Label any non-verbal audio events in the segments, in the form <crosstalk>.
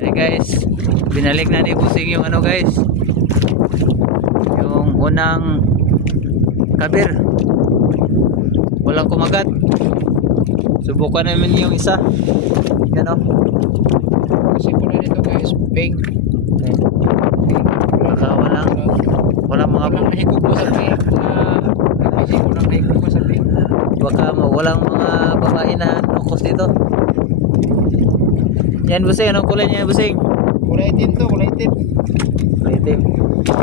Hey guys, binalik na ni Busing yung ano guys. Yung unang kabir. Walang kumagat. Subukan namin yung isa. Yan o. Kasi po nito guys, pink. Baka walang, walang mga Walang nahigog po sa pink. <laughs> Kasi po nang nahigog po sa pink. baka walang mga babae na nukos dito. Yan Busing, anong kulay niya Busing? Kulay itim to, kulay itim. Itim.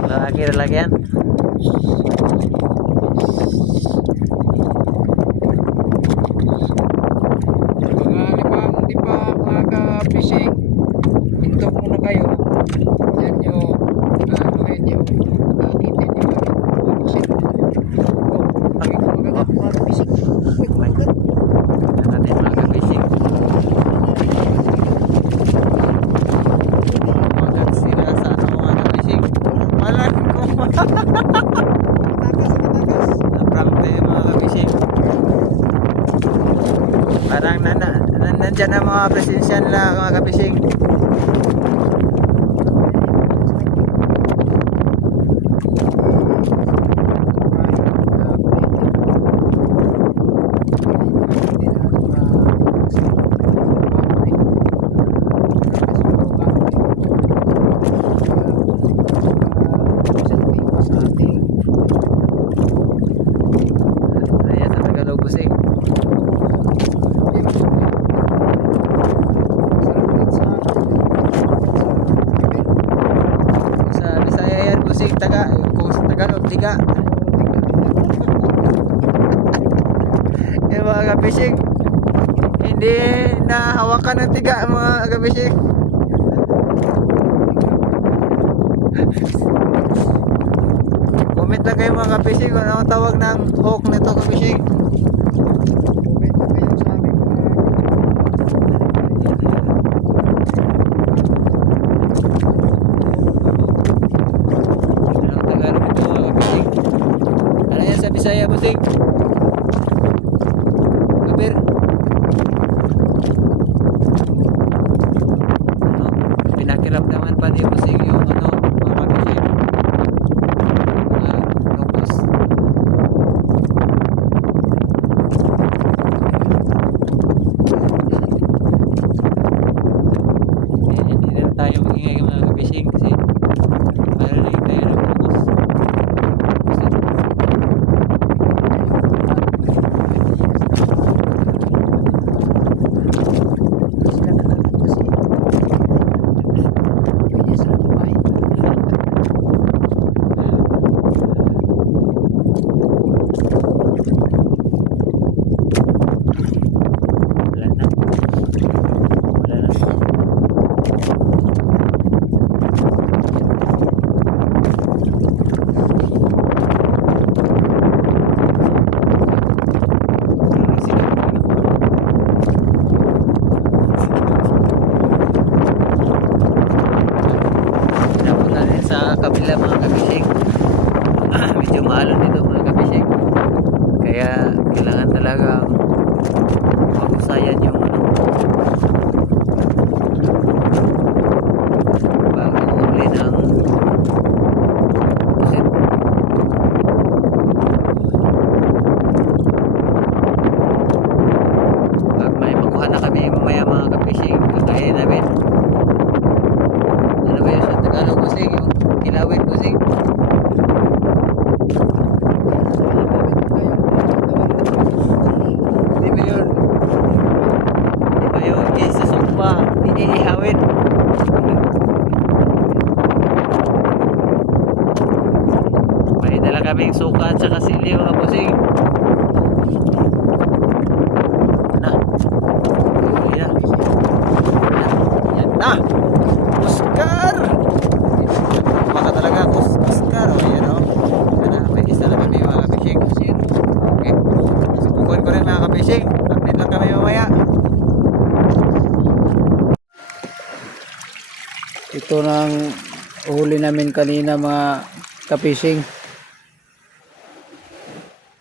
Lalaki lalaki yan. Mga limang di pa mga ka-fishing, hinto muna kayo. Yan yung anuhin yung akitin yung mga fishing. Oh, ay, kumagat mga ka-fishing. Uy, kumagat. Yan natin mga kabising. Magat sila sa ano mga kabising. Malan ko. Takas, takas. Naprangte mga kabising. Parang na, na, na, nandyan ang mga presensya nila mga kabising. Ayan sa Tagalog busing. Sa Bisaya yan busing taga. Kung sa Tagalog tiga. Yung mga kabising. Hindi na hawakan ng tiga mga kabising. Comment lang kayo mga kabising kung anong tawag ng hook nito kabising. Anong Tagalog ito mga kabising? Ano yan sa Bisaya busing? Kabir. Ano? Ni busing yung ano mga kabising. Mga locos. Eh, Hindi na tayo magingay mga kabising kasi marinig tayo ng locos. Kasi Wala na. Wala na. Napunta rin sa kabila mga kabising. Medyo maalon dito mga kabising. Kaya kailangan talaga mahusayan yung ano. Bago uli ng pusit. Pag may makuha na kami mamaya mga kabising, kakainin namin. Ano ba yun sa Tagalog busing? Yung kilawin busing? Hindi ba yun? Hindi ba yun? Isa iihawin. May dala kaming suka at saka sili mga busing. Ano? Huli na. Yan na! Oscar! Baka talaga Os- Oscar. O, yan o. Yan na. May isa lang kami mga fishing. Okay. Subukan ko rin mga ka-fishing. Update lang kami mamaya. Ito nang huli namin kanina mga ka-fishing.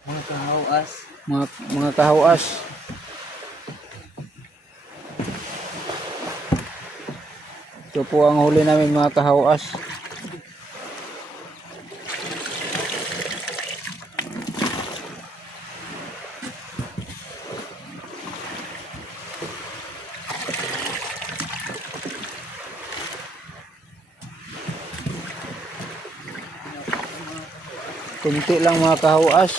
Mga kahawas. Mga, mga kahawas. Ito po ang huli namin mga kahawas. Kunti lang mga kahawas.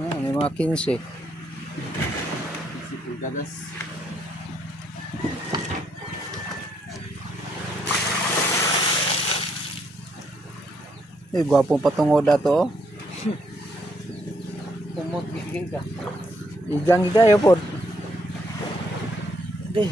Ah, may mga 15. Ganas. Eh, gwapong patungod ato. oh. <laughs> Kumot gigil ka. Igang higayo po. Hindi.